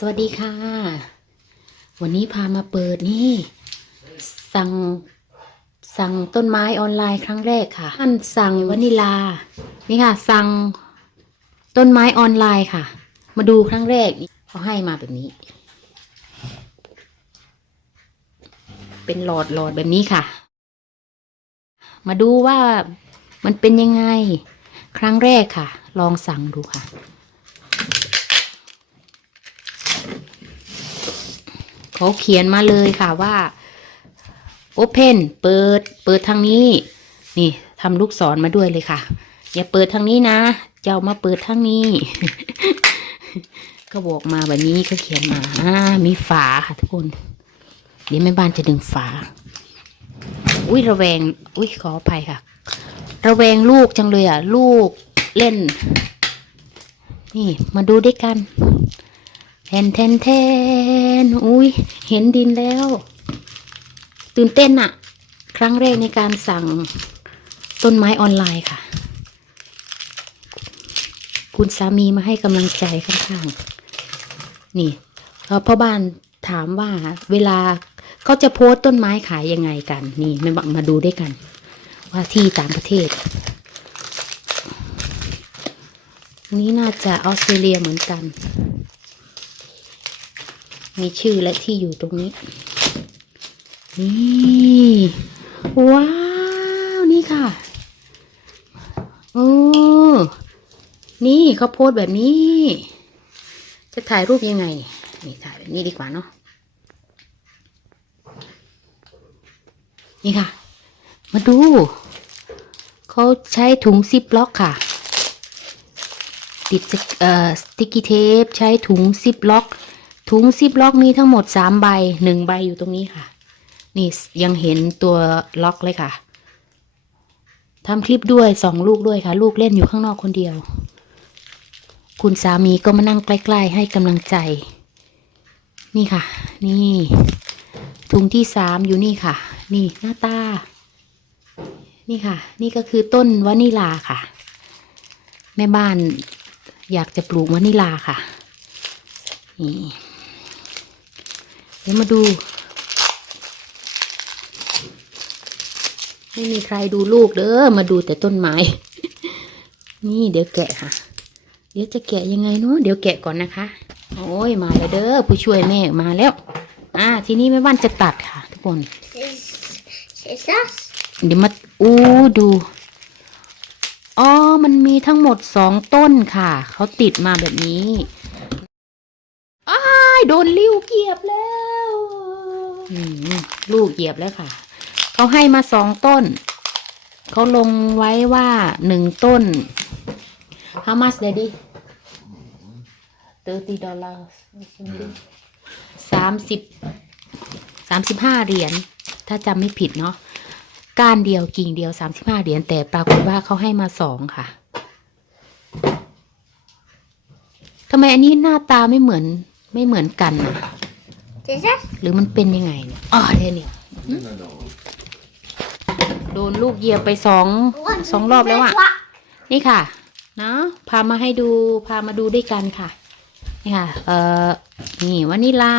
สวัสดีค่ะ วันนี้พามาเปิดนี่ สั่ง สั่งต้นไม้ออนไลน์ครั้งแรกค่ะท่านสั่งวานิลา นี่ค่ะ สั่งต้นไม้ออนไลน์ค่ะ มาดูครั้งแรกเขาให้มาแบบนี้ เป็นหลอดหลอดแบบนี้ค่ะ มาดูว่ามันเป็นยังไง ครั้งแรกค่ะ ลองสั่งดูค่ะ เขาเขียนมาเลยค่ะว่า Open เปิด เปิดทางนี้ นี่ทำลูกศรมาด้วยเลยค่ะ อย่าเปิดทางนี้นะ เจ้ามาเปิดทางนี้ ก็บอกมาแบบนี้ก็เขียนมาอ่ามีฝาค่ะทุกคน เดี๋ยวแม่บ้านจะดึงฝา อุ้ยระแวง อุ้ยขออภัยค่ะ ระแวงลูกจังเลยอะ ลูกเล่น นี่มาดูด้วยกัน แทนแทนแทนอุ้ยเห็นดินแล้ว ตื่นเต้นอะครั้งแรกในการสั่งต้นไม้ออนไลน์ค่ะ คุณสามีมาให้กำลังใจข้างๆ นี่เอ่อพ่อบ้านถามว่าเวลาเขาจะโพสต้นไม้ขายยังไงกัน นี่มามาดูด้วยกัน ว่าที่ต่างประเทศ นี้น่าจะออสเตรเลียเหมือนกัน มีชื่อและที่อยู่ตรงนี้ นี่ ว้าว นี่ค่ะ โอ้ นี่เขาโพสแบบนี้ จะถ่ายรูปยังไง นี่ถ่ายแบบนี้ดีกว่าเนาะ นี่ค่ะ มาดู เขาใช้ถุงซิปล็อกค่ะ ติดสเอ่อสติกกี้เทปใช้ถุงซิปล็อก ถุงซิปล็อกมีทั้งหมดสามใบหนึ่งใบอยู่ตรงนี้ค่ะ นี่ยังเห็นตัวล็อกเลยค่ะทำคลิปด้วยสองลูกด้วยค่ะ ลูกเล่นอยู่ข้างนอกคนเดียว คุณสามีก็มานั่งใกล้ๆให้กำลังใจ นี่ค่ะ นี่ ถุงที่สามอยู่นี่ค่ะ นี่หน้าตา นี่ค่ะ นี่ก็คือต้นวานิลาค่ะ แม่บ้านอยากจะปลูกวานิลาค่ะนี่ ดี๋ยวมาดู ไม่มีใครดูลูกเด้อมาดูแต่ต้นไม้ นี่เดี๋ยวแกะค่ะ เดี๋ยวจะแกะยังไงเนาะเดี๋ยวแกะก่อนนะคะ โอ้ยมาแล้วเด้อผู้ช่วยแม่มาแล้ว อ่า ทีนี้แม่บ้านจะตัดค่ะ ทุกคนเดี๋ยวมาอู้ดูอ๋อ มันมีทั้งหมดสองต้นค่ะ เขาติดมาแบบนี้ อ้าย โดนลิ้วเหยียบแล้ว ลูกเหยียบแล้วค่ะ เขาให้มาสองต้น เขาลงไว้ว่าหนึ่งต้น how much daddy thirty dollars สามสิบสามสิบห้าเหรียญ ถ้าจำไม่ผิดเนาะ ก้านเดียวกิ่งเดียวสามสิบห้าเหรียญ แต่ปรากฏว่าเขาให้มาสองค่ะทำไมอันนี้หน้าตาไม่เหมือนไม่เหมือนกันนะ หรือมันเป็นยังไงเนี่ยอ๋อเดี๋ยวเนี่ยโดนลูกเหยียบไปสองสองรอบแล้วอะนี่ค่ะ เนาะพามาให้ดูพามาดูด้วยกันค่ะ นี่ค่ะ เอ่อ นี่วานิลา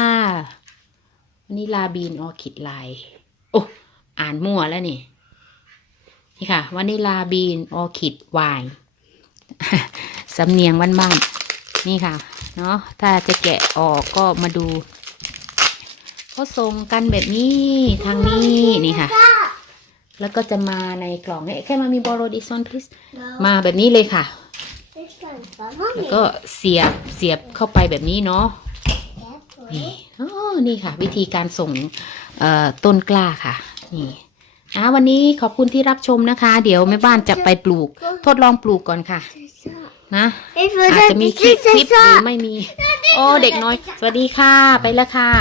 วานิลาบีนออคิดลาย โอ้อ่านมั่วแล้วนี่ นี่ค่ะวานิลาบีนออคิดไวน์สำเนียงบ้านบ้านๆนี่ค่ะ เนาะถ้าจะแกะออกก็มาดู เขาส่งกันแบบนี้ทางนี้นี่ค่ะ แล้วก็จะมาในกล่องเนี่ยแค่มามี borrow this one please มาแบบนี้เลยค่ะ C'est ça, vraiment, แล้ว mais ก็เสียบเสียบเข้าไปแบบนี้เนาะนี่อ๋อนี่ค่ะ วิธีการส่งเอ่อต้นกล้าค่ะ นี่อะวันนี้ขอบคุณที่รับชมนะคะ เดี๋ยวแม่บ้านจะไปปลูก ทดลองปลูกก่อนค่ะ c'est ça. นะ Il faut อาจจะมีคลิปคลิป c'est หรือ ça. ไม่มี โอ้เด็กน้อย สวัสดีค่ะ ไปแล้วค่ะ